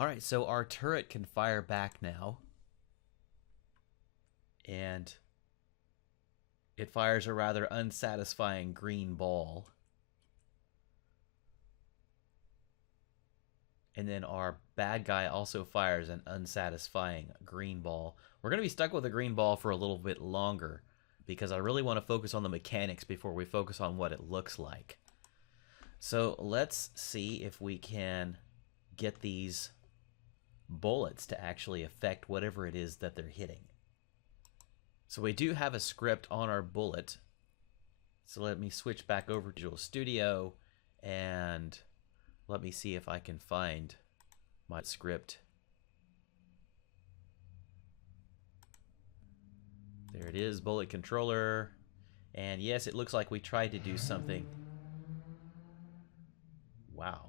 Alright, so our turret can fire back now. And it fires a rather unsatisfying green ball. And then our bad guy also fires an unsatisfying green ball. We're going to be stuck with a green ball for a little bit longer because I really want to focus on the mechanics before we focus on what it looks like. So let's see if we can get these bullets to actually affect whatever it is that they're hitting. So we do have a script on our bullet. So let me switch back over to Visual Studio and let me see if I can find my script. There it is, bullet controller. And yes, it looks like we tried to do something. Wow.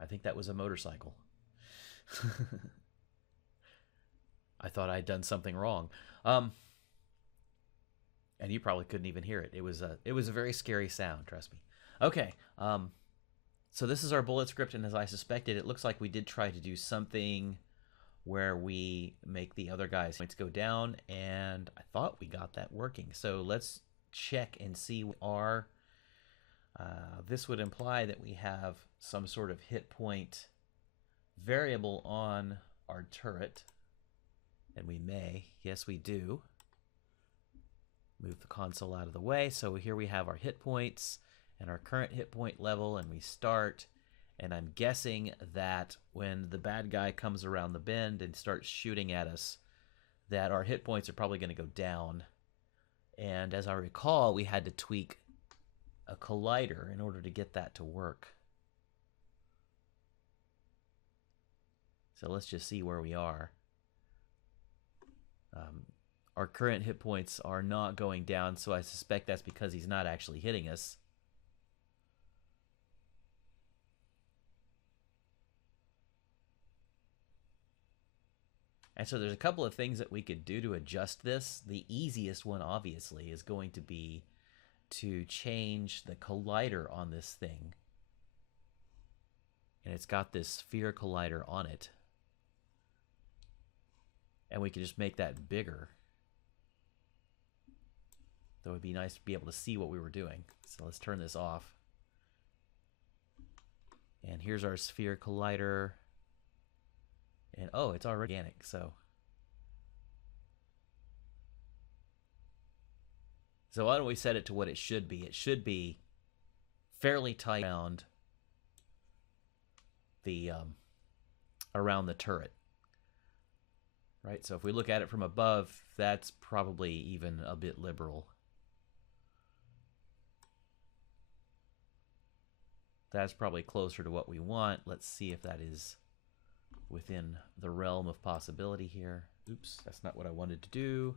I think that was a motorcycle. I thought I'd done something wrong. And you probably couldn't even hear it. It was a very scary sound, trust me. Okay, so this is our bullet script, and as I suspected, it looks like we did try to do something where we make the other guy's points go down, and I thought we got that working. So let's check and see what our... this would imply that we have some sort of hit point variable on our turret, and we may. Yes, we do. Move the console out of the way. So here we have our hit points and our current hit point level, and we start. And I'm guessing that when the bad guy comes around the bend and starts shooting at us, that our hit points are probably going to go down. And as I recall, we had to tweak a collider in order to get that to work. So let's just see where we are. Our current hit points are not going down, so I suspect that's because he's not actually hitting us. And so there's a couple of things that we could do to adjust this. The easiest one, obviously, is going to be to change the collider on this thing. And it's got this sphere collider on it. And we can just make that bigger. That would be nice to be able to see what we were doing. So let's turn this off. And here's our sphere collider. And oh, it's already organic, so. So why don't we set it to what it should be? It should be fairly tight around the turret. Right, so if we look at it from above, that's probably even a bit liberal. That's probably closer to what we want. Let's see if that is within the realm of possibility here. Oops, that's not what I wanted to do.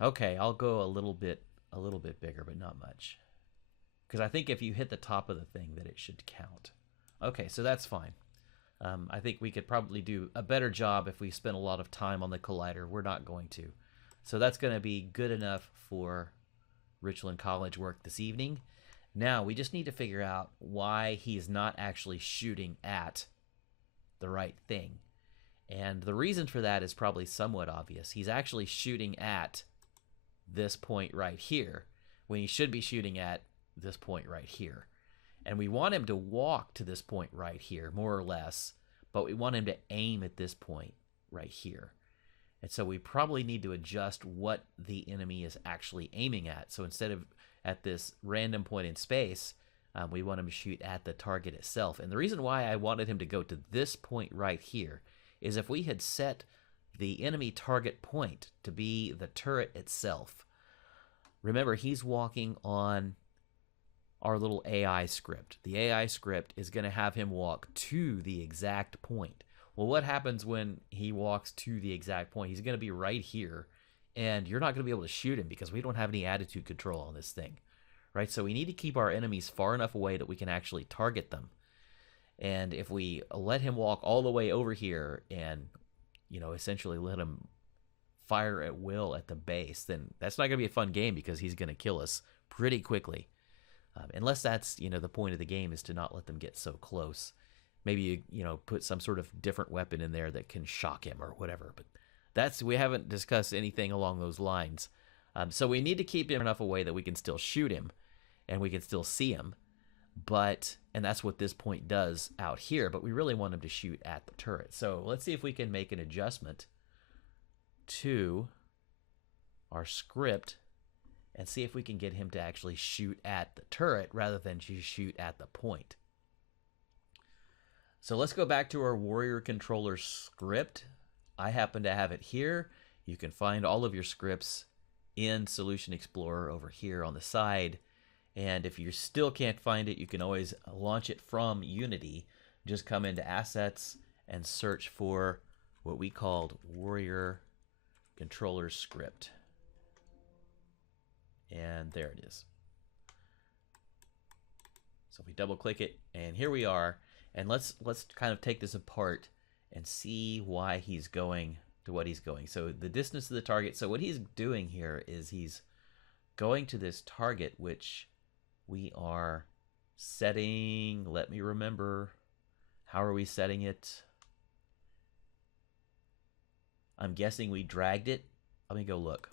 Okay, I'll go a little bit bigger, but not much. Because I think if you hit the top of the thing, that it should count. Okay, so that's fine. I think we could probably do a better job if we spent a lot of time on the collider. We're not going to. So that's going to be good enough for Richland College work this evening. Now, we just need to figure out why he's not actually shooting at the right thing. And the reason for that is probably somewhat obvious. He's actually shooting at this point right here, when he should be shooting at this point right here. And we want him to walk to this point right here, more or less, but we want him to aim at this point right here. And so we probably need to adjust what the enemy is actually aiming at. So instead of at this random point in space, we want him to shoot at the target itself. And the reason why I wanted him to go to this point right here is if we had set the enemy target point to be the turret itself. Remember, he's walking on our little AI script. The AI script is going to have him walk to the exact point. Well, what happens when he walks to the exact point? He's going to be right here, and you're not going to be able to shoot him because we don't have any attitude control on this thing, right? So we need to keep our enemies far enough away that we can actually target them. And if we let him walk all the way over here and, you know, essentially let him fire at will at the base, then that's not going to be a fun game because he's going to kill us pretty quickly. Unless that's, you know, the point of the game is to not let them get so close. maybe you know, put some sort of different weapon in there that can shock him or whatever. But we haven't discussed anything along those lines. So we need to keep him enough away that we can still shoot him and we can still see him. And that's what this point does out here, but we really want him to shoot at the turret. So let's see if we can make an adjustment to our script and see if we can get him to actually shoot at the turret rather than to shoot at the point. So let's go back to our warrior controller script. I happen to have it here. You can find all of your scripts in Solution Explorer over here on the side. And if you still can't find it, you can always launch it from Unity. Just come into Assets and search for what we called Warrior Controller Script. And there it is. So we double click it, and here we are. And let's kind of take this apart and see why he's going to what he's going. So the distance to the target. So what he's doing here is he's going to this target, which we are setting. Let me remember. How are we setting it? I'm guessing we dragged it. Let me go look.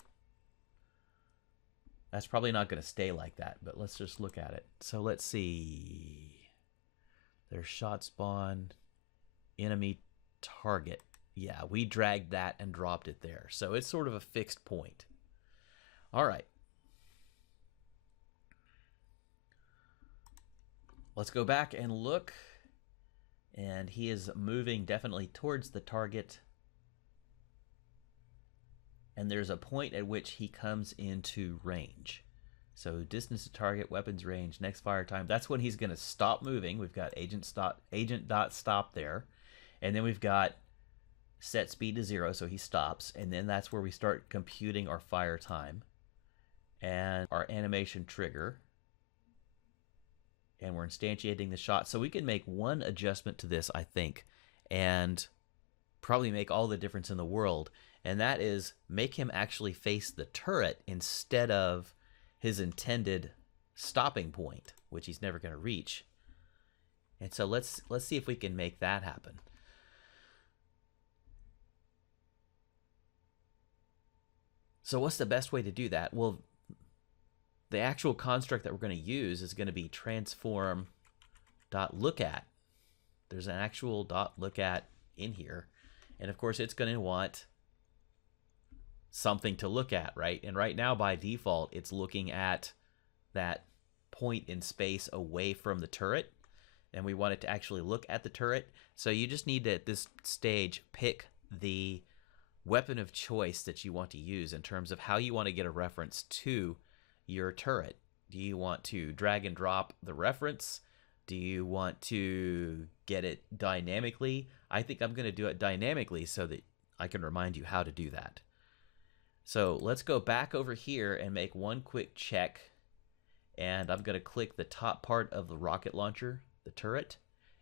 That's probably not going to stay like that, but let's just look at it. So let's see. There's shot spawn, enemy target. Yeah, we dragged that and dropped it there. So it's sort of a fixed point. All right. Let's go back and look. And he is moving definitely towards the target. And there's a point at which he comes into range. So distance to target, weapons range, next fire time. That's when he's going to stop moving. We've got agent.stop there. And then we've got set speed to 0, so he stops. And then that's where we start computing our fire time and our animation trigger. And we're instantiating the shot. So we can make one adjustment to this, I think, and probably make all the difference in the world. And that is make him actually face the turret instead of his intended stopping point, which he's never going to reach. And so let's see if we can make that happen. So what's the best way to do that? Well, the actual construct that we're going to use is going to be transform.lookAt. There's an actual .lookAt in here. And of course, it's going to want something to look at, right? And right now, by default, it's looking at that point in space away from the turret. And we want it to actually look at the turret. So you just need to, at this stage, pick the weapon of choice that you want to use in terms of how you want to get a reference to your turret. Do you want to drag and drop the reference? Do you want to get it dynamically? I think I'm going to do it dynamically so that I can remind you how to do that. So let's go back over here and make one quick check. And I'm going to click the top part of the rocket launcher, the turret.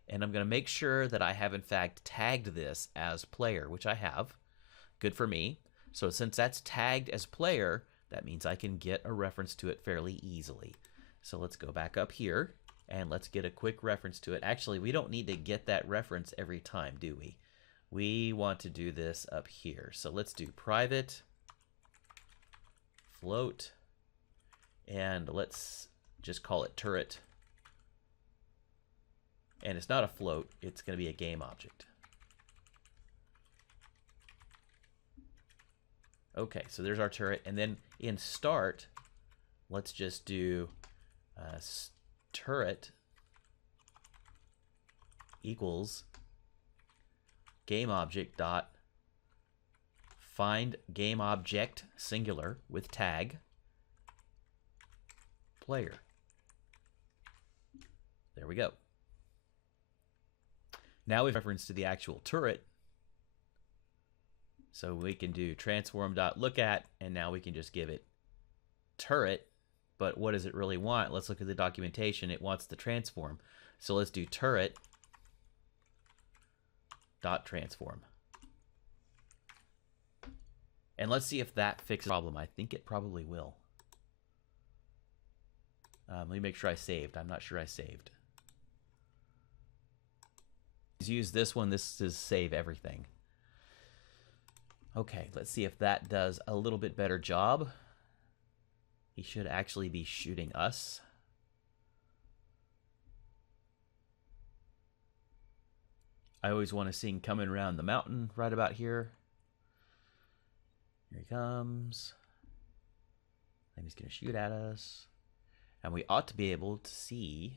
And I'm going to make sure that I have, in fact, tagged this as player, which I have. Good for me. So since that's tagged as player, that means I can get a reference to it fairly easily. So let's go back up here and let's get a quick reference to it. Actually, we don't need to get that reference every time, do we? We want to do this up here. So let's do private float, and let's just call it turret. And it's not a float, it's going to be a game object. Okay, so there's our turret. And then in start, let's just do turret equals game object dot find game object singular with tag player. There we go. Now we've referenced to the actual turret. So we can do transform.lookAt, and now we can just give it turret. But what does it really want? Let's look at the documentation. It wants the transform. So let's do turret.transform. And let's see if that fixes the problem. I think it probably will. Let me make sure I saved. I'm not sure I saved. use this one. This is save everything. Okay, let's see if that does a little bit better job. He should actually be shooting us. I always want to see him coming around the mountain right about here. Here he comes. And he's going to shoot at us. And we ought to be able to see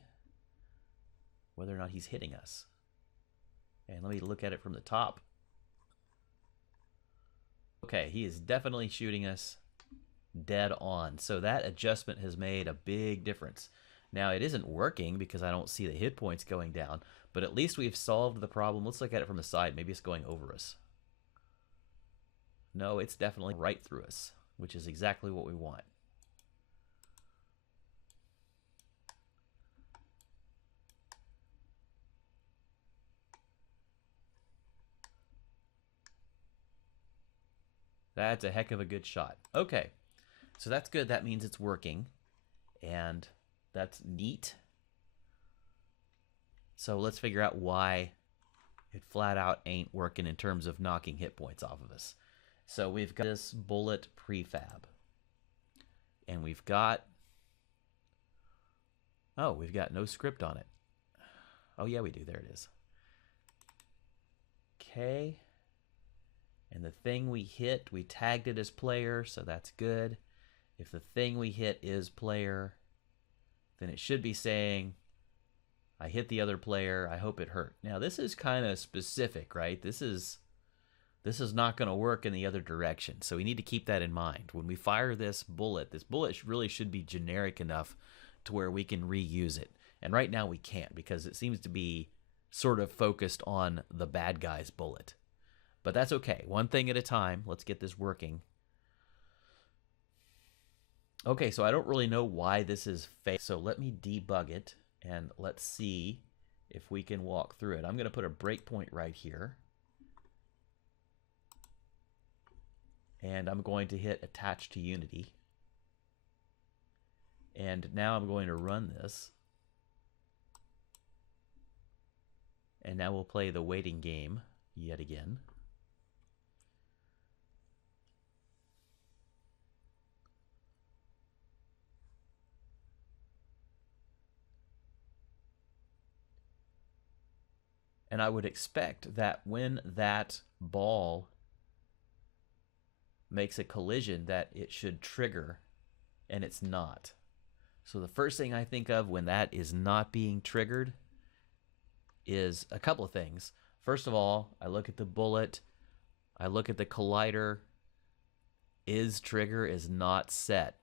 whether or not he's hitting us. And let me look at it from the top. Okay, he is definitely shooting us dead on. So that adjustment has made a big difference. Now, it isn't working because I don't see the hit points going down, but at least we've solved the problem. Let's look at it from the side. Maybe it's going over us. No, it's definitely right through us, which is exactly what we want. That's a heck of a good shot. Okay, so that's good. That means it's working, and that's neat. So let's figure out why it flat out ain't working in terms of knocking hit points off of us. So we've got this bullet prefab, and we've got, oh, we've got no script on it. Oh yeah, we do. There it is. Okay. And the thing we hit, we tagged it as player, so that's good. If the thing we hit is player, then it should be saying, I hit the other player, I hope it hurt. Now this is kind of specific, right? This is not going to work in the other direction, so we need to keep that in mind. When we fire this bullet really should be generic enough to where we can reuse it. And right now we can't because it seems to be sort of focused on the bad guy's bullet. But that's okay. One thing at a time. Let's get this working. Okay, so I don't really know why this is fake. So let me debug it, and let's see if we can walk through it. I'm going to put a breakpoint right here. And I'm going to hit attach to Unity. And now I'm going to run this. And now we'll play the waiting game yet again. And I would expect that when that ball makes a collision that it should trigger, and it's not. So the first thing I think of when that is not being triggered is a couple of things. First of all, I look at the bullet, I look at the collider, is trigger is not set.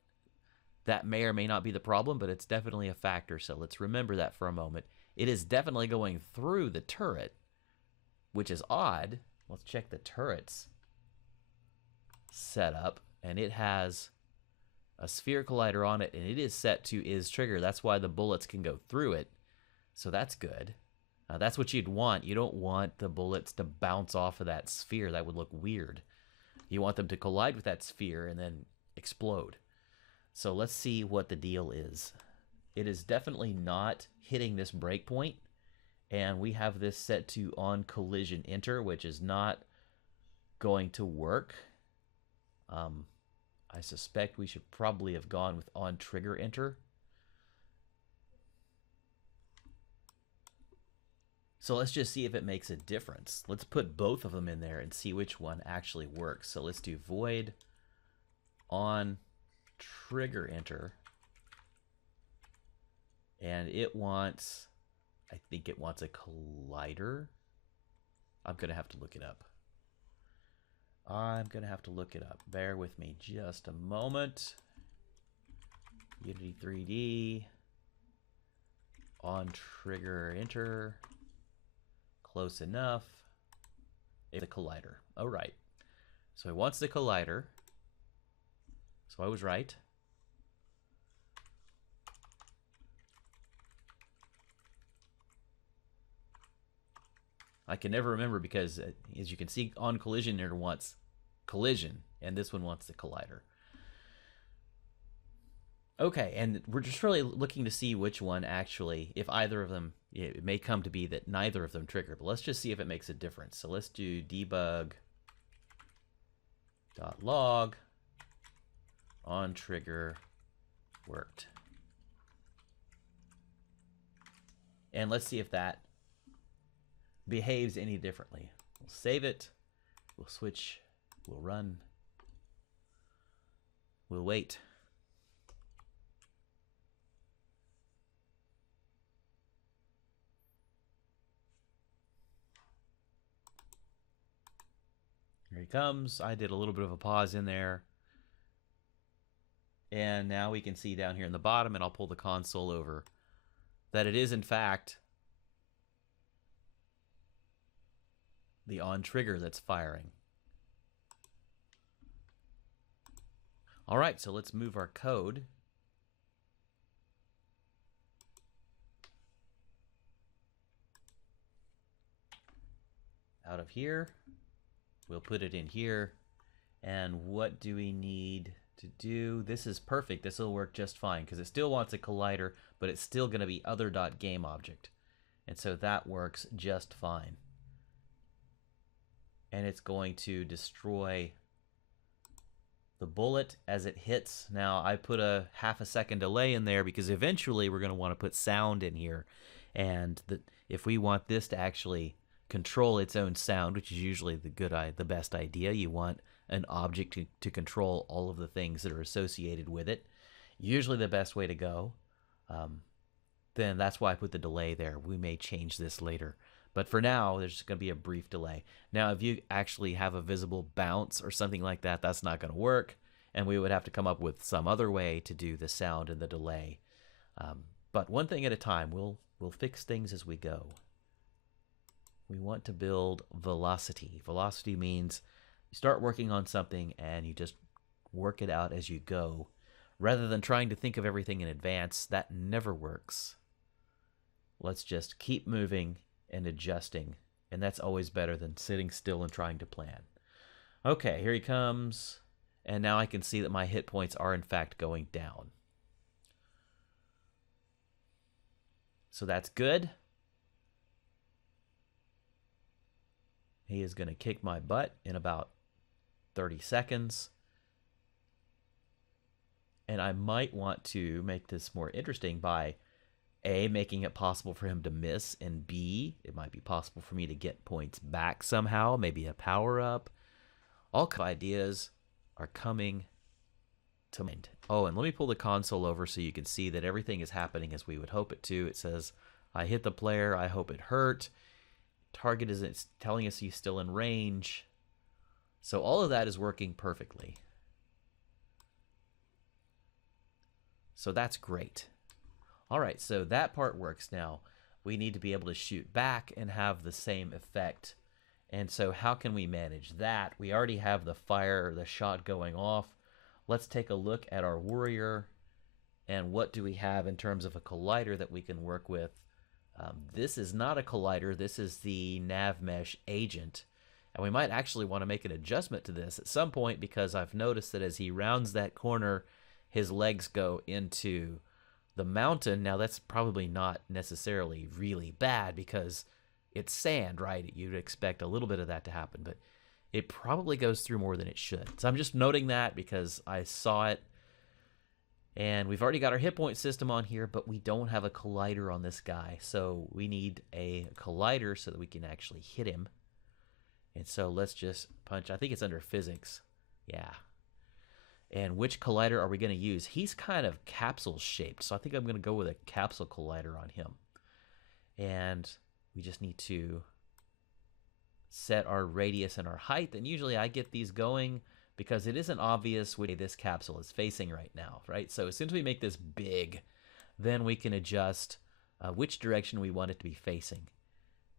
That may or may not be the problem, but it's definitely a factor, so let's remember that for a moment. It is definitely going through the turret, which is odd. Let's check the turret's setup, and it has a sphere collider on it, and it is set to is trigger. That's why the bullets can go through it, so that's good. That's what you'd want. You don't want the bullets to bounce off of that sphere. That would look weird. You want them to collide with that sphere and then explode. So let's see what the deal is. It is definitely not hitting this breakpoint, and we have this set to on collision enter, which is not going to work. I suspect we should probably have gone with on trigger enter. So let's just see if it makes a difference. Let's put both of them in there and see which one actually works. So let's do void on trigger enter. And it wants, I think it wants a collider. I'm going to have to look it up. Bear with me just a moment. Unity 3D. On trigger enter. Close enough. It's a collider. All right. So he wants the collider. So I was right. I can never remember because, as you can see, on collision it wants collision, and this one wants the collider. Okay, and we're just really looking to see which one actually, if either of them, it may come to be that neither of them trigger, but let's just see if it makes a difference. So let's do debug.log on trigger worked. And let's see if that behaves any differently. We'll save it, we'll switch, we'll run, we'll wait. Here he comes. I did a little bit of a pause in there. And now we can see down here in the bottom, and I'll pull the console over, that it is in fact the on trigger that's firing. All right, so let's move our code. Out of here. We'll put it in here. And what do we need to do? This is perfect. This will work just fine because it still wants a collider, but it's still going to be other.gameObject. And so that works just fine. And it's going to destroy the bullet as it hits. Now, I put a half a second delay in there because eventually we're going to want to put sound in here. And if we want this to actually control its own sound, which is usually the best idea, you want an object to control all of the things that are associated with it. Usually the best way to go. Then that's why I put the delay there. We may change this later. But for now, there's just going to be a brief delay. Now, if you actually have a visible bounce or something like that, that's not going to work. And we would have to come up with some other way to do the sound and the delay. But one thing at a time. We'll fix things as we go. We want to build velocity. Velocity means you start working on something and you just work it out as you go. Rather than trying to think of everything in advance, that never works. Let's just keep moving and adjusting, and that's always better than sitting still and trying to plan. Okay, here he comes, and now I can see that my hit points are in fact going down. So that's good. He is going to kick my butt in about 30 seconds. And I might want to make this more interesting by A, making it possible for him to miss, and B, it might be possible for me to get points back somehow, maybe a power-up. All kinds of ideas are coming to mind. Oh, and let me pull the console over so you can see that everything is happening as we would hope it to. It says, I hit the player, I hope it hurt. Target is it's telling us he's still in range. So all of that is working perfectly. So that's great. All right, so that part works now. We need to be able to shoot back and have the same effect. And so how can we manage that? We already have the shot going off. Let's take a look at our warrior. And what do we have in terms of a collider that we can work with? This is not a collider. This is the NavMesh agent. And we might actually want to make an adjustment to this at some point because I've noticed that as he rounds that corner, his legs go into the mountain. Now, that's probably not necessarily really bad because it's sand, right? You'd expect a little bit of that to happen, but it probably goes through more than it should. So I'm just noting that because I saw it. And we've already got our hit point system on here, but we don't have a collider on this guy. So we need a collider so that we can actually hit him. And so let's just punch. I think it's under physics. Yeah. And which collider are we going to use? He's kind of capsule shaped, so I think I'm going to go with a capsule collider on him. And we just need to set our radius and our height. And usually I get these going because it isn't obvious which way this capsule is facing right now, right? So as soon as we make this big, then we can adjust which direction we want it to be facing.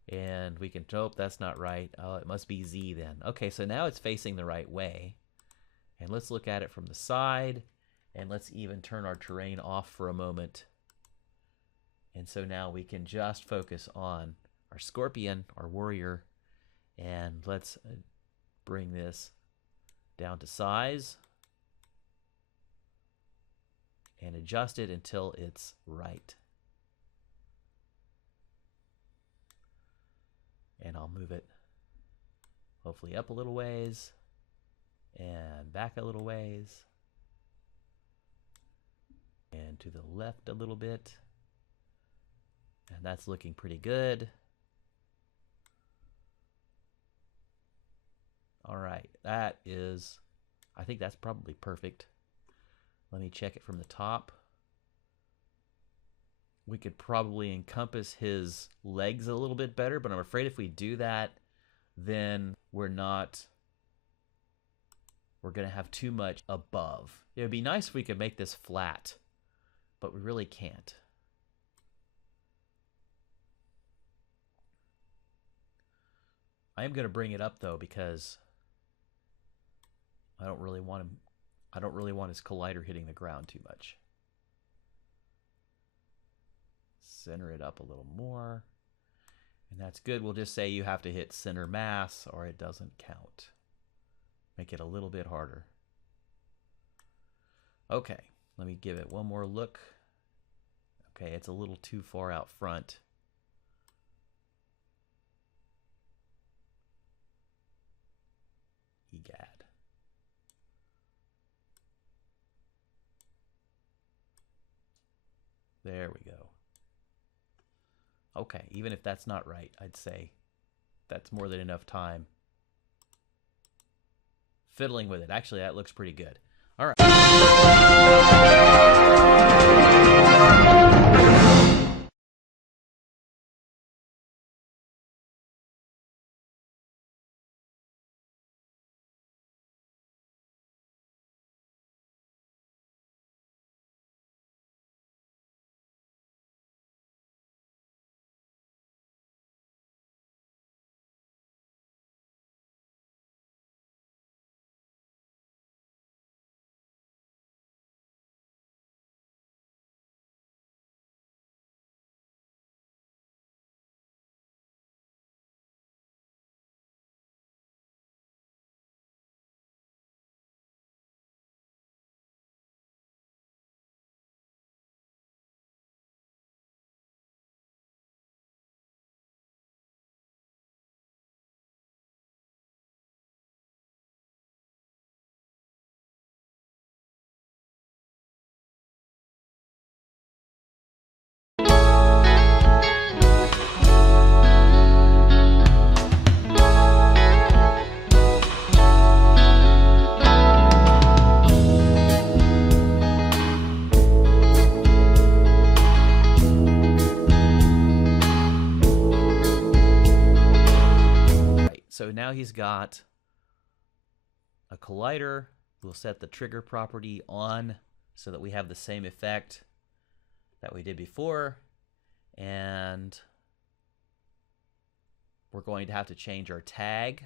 And we can, oh, that's not right. Oh, it must be Z then. Okay, so now it's facing the right way. And let's look at it from the side. And let's even turn our terrain off for a moment. And so now we can just focus on our scorpion, our warrior. And let's bring this down to size. and adjust it until it's right. And I'll move it hopefully up a little ways and back a little ways and to the left a little bit. And that's looking pretty good. All right, that is, I think that's probably perfect. Let me check it from the top. We could probably encompass his legs a little bit better, but I'm afraid if we do that, then we're going to have too much above. It would be nice if we could make this flat, but we really can't. I am going to bring it up though, because I don't really want his collider hitting the ground too much. Center it up a little more. And that's good. We'll just say you have to hit center mass or it doesn't count. Make it a little bit harder. Okay, let me give it one more look. Okay, it's a little too far out front. Egad. There we go. Okay, even if that's not right, I'd say that's more than enough time fiddling with it. Actually, that looks pretty good. All right. So now he's got a collider. We'll set the trigger property on so that we have the same effect that we did before. And we're going to have to change our tag.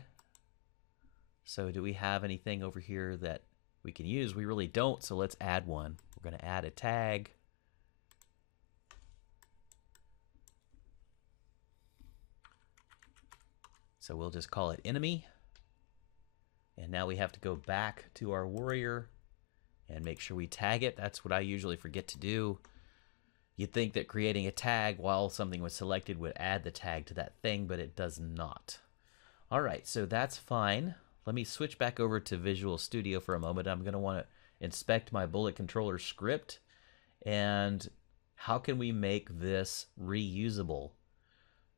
So do we have anything over here that we can use? We really don't, so let's add one. We're going to add a tag. So we'll just call it enemy. And now we have to go back to our warrior and make sure we tag it. That's what I usually forget to do. You'd think that creating a tag while something was selected would add the tag to that thing, but it does not. All right, so that's fine. Let me switch back over to Visual Studio for a moment. I'm going to want to inspect my bullet controller script. And how can we make this reusable?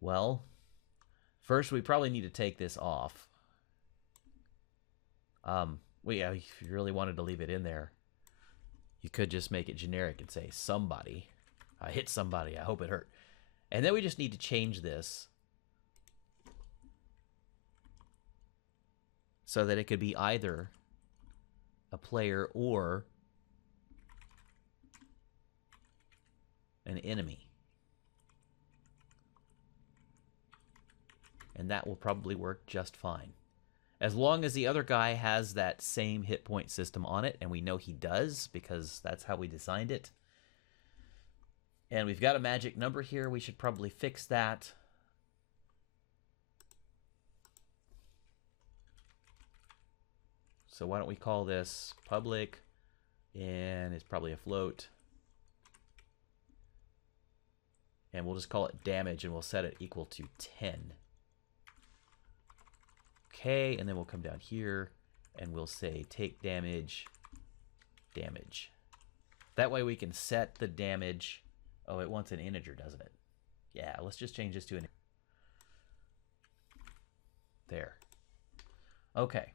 Well, first, we probably need to take this off. Yeah, if you really wanted to leave it in there, you could just make it generic and say somebody. I hit somebody. I hope it hurt. And then we just need to change this so that it could be either a player or an enemy. And that will probably work just fine. As long as the other guy has that same hit point system on it, and we know he does because that's how we designed it. And we've got a magic number here. We should probably fix that. So why don't we call this public, and it's probably a float. And we'll just call it damage, and we'll set it equal to 10. Okay, and then we'll come down here, and we'll say take damage, damage. That way we can set the damage. Oh, it wants an integer, doesn't it? Yeah, let's just change this to an... There. Okay.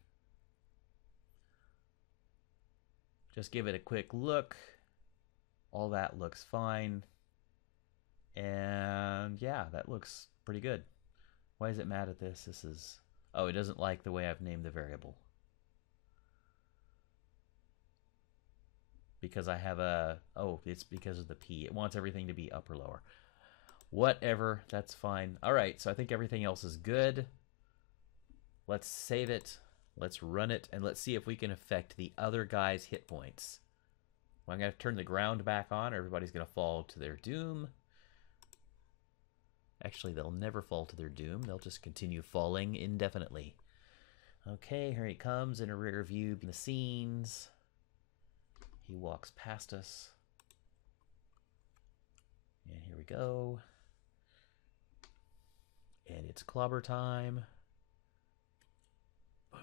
Just give it a quick look. All that looks fine. And yeah, that looks pretty good. Why is it mad at this? This is... Oh, it doesn't like the way I've named the variable. Because I have a... Oh, it's because of the P. It wants everything to be up or lower. Whatever, that's fine. All right, so I think everything else is good. Let's save it. Let's run it, and let's see if we can affect the other guy's hit points. Well, I'm going to turn the ground back on. Everybody's going to fall to their doom. Actually, they'll never fall to their doom. They'll just continue falling indefinitely. Okay, here he comes in a rear view behind the scenes. He walks past us. And here we go. And it's clobber time. Boom.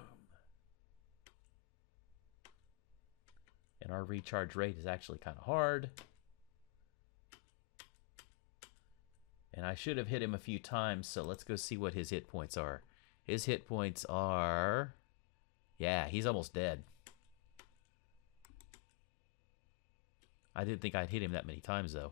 And our recharge rate is actually kind of hard. And I should have hit him a few times, so let's go see what his hit points are. His hit points are... Yeah, he's almost dead. I didn't think I'd hit him that many times, though.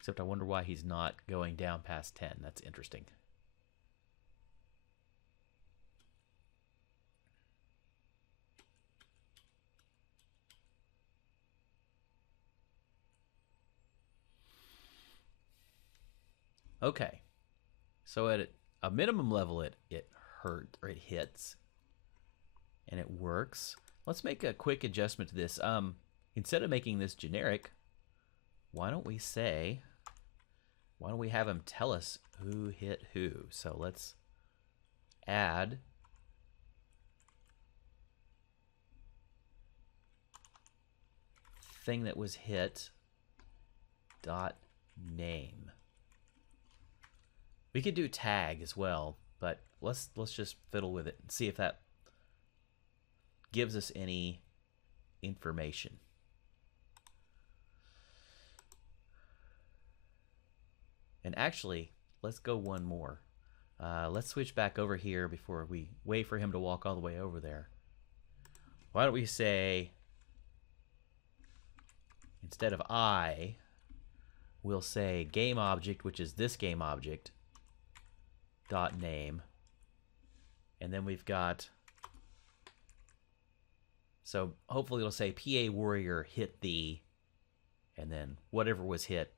Except I wonder why he's not going down past 10. That's interesting. Okay, so at a minimum level, it hurt or it hits, and it works. Let's make a quick adjustment to this. Instead of making this generic, why don't we have him tell us who hit who? So let's add thing that was hit dot name. We could do tag as well, but let's just fiddle with it and see if that gives us any information. And actually, let's go one more. Let's switch back over here before we wait for him to walk all the way over there. Why don't we say, instead of I, we'll say game object, which is this game object, dot name, and then we've got, so hopefully it'll say PA warrior hit the, and then whatever was hit.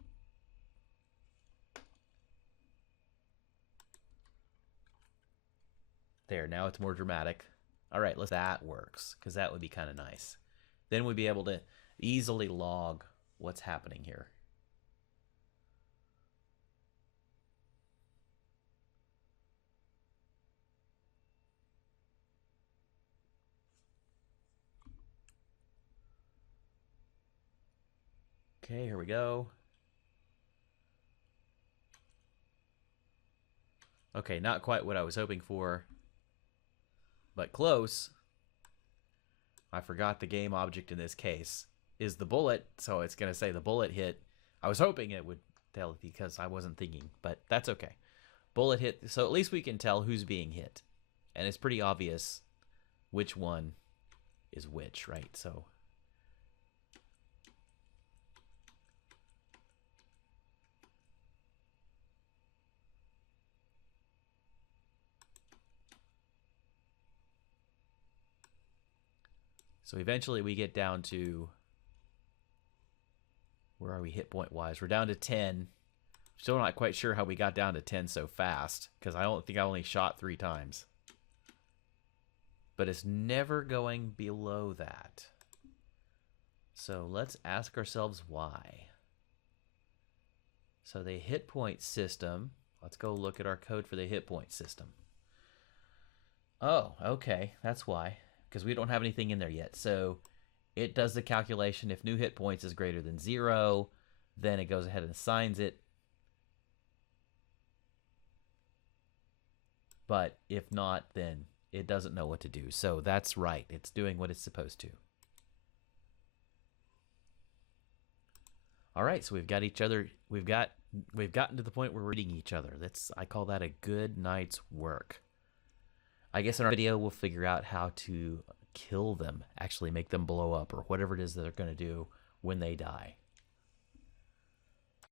There, now it's more dramatic. All right, that works, because that would be kind of nice. Then we'd be able to easily log what's happening here. Okay, here we go. Okay, not quite what I was hoping for, but close. I forgot the game object in this case is the bullet, so it's going to say the bullet hit. I was hoping it would tell because I wasn't thinking, but that's okay. Bullet hit, so at least we can tell who's being hit. And it's pretty obvious which one is which, right? So eventually we get down to, where are we hit point wise? We're down to 10. Still not quite sure how we got down to 10 so fast, because I don't think I only shot 3 times. But it's never going below that. So let's ask ourselves why. So the hit point system, let's go look at our code for the hit point system. Oh, okay. That's why. Because we don't have anything in there yet. So it does the calculation. If new hit points is greater than 0, then it goes ahead and assigns it. But if not, then it doesn't know what to do. So that's right. It's doing what it's supposed to. All right, so we've got each other. We've gotten to the point where we're reading each other. I call that a good night's work. I guess in our video we'll figure out how to kill them, actually make them blow up, or whatever it is that they're going to do when they die.